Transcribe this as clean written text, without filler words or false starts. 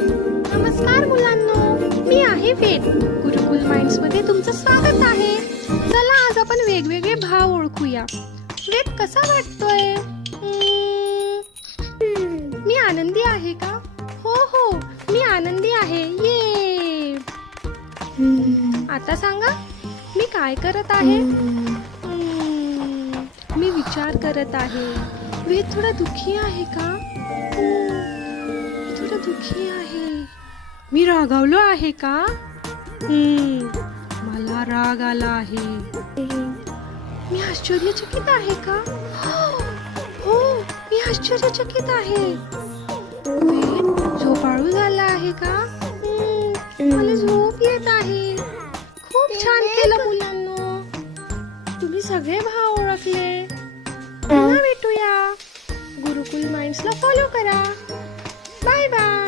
नमस्कार मुलांनो, मी आहे वेद. गुरुकुल माइंड्स मध्ये तुमचं स्वागत आहे. चला आज आपण वेगवेगळे भाव ओळखूया. वेद कसा वाटतोय? मी आनंदी आहे का? हो, मी आनंदी आहे. ये आता सांगा, मी काय करत आहे? मी विचार करत आहे. वेद थोडा दुःखी आहे का? थोडा दुःखी आहे. मी रागावलो आहे का? मला राग आला आहे. मी आश्चर्यचकित आहे का? हो, मी आश्चर्यचकित आहे. झोपाळू झाला आहे का? मला झोप येत आहे. खूप छान केलं मुलांनो, तुम्ही सगळे भाव ओळखले. पुन्हा भेटूया. गुरुकुल माइंड्सला फॉलो करा. Bye bye.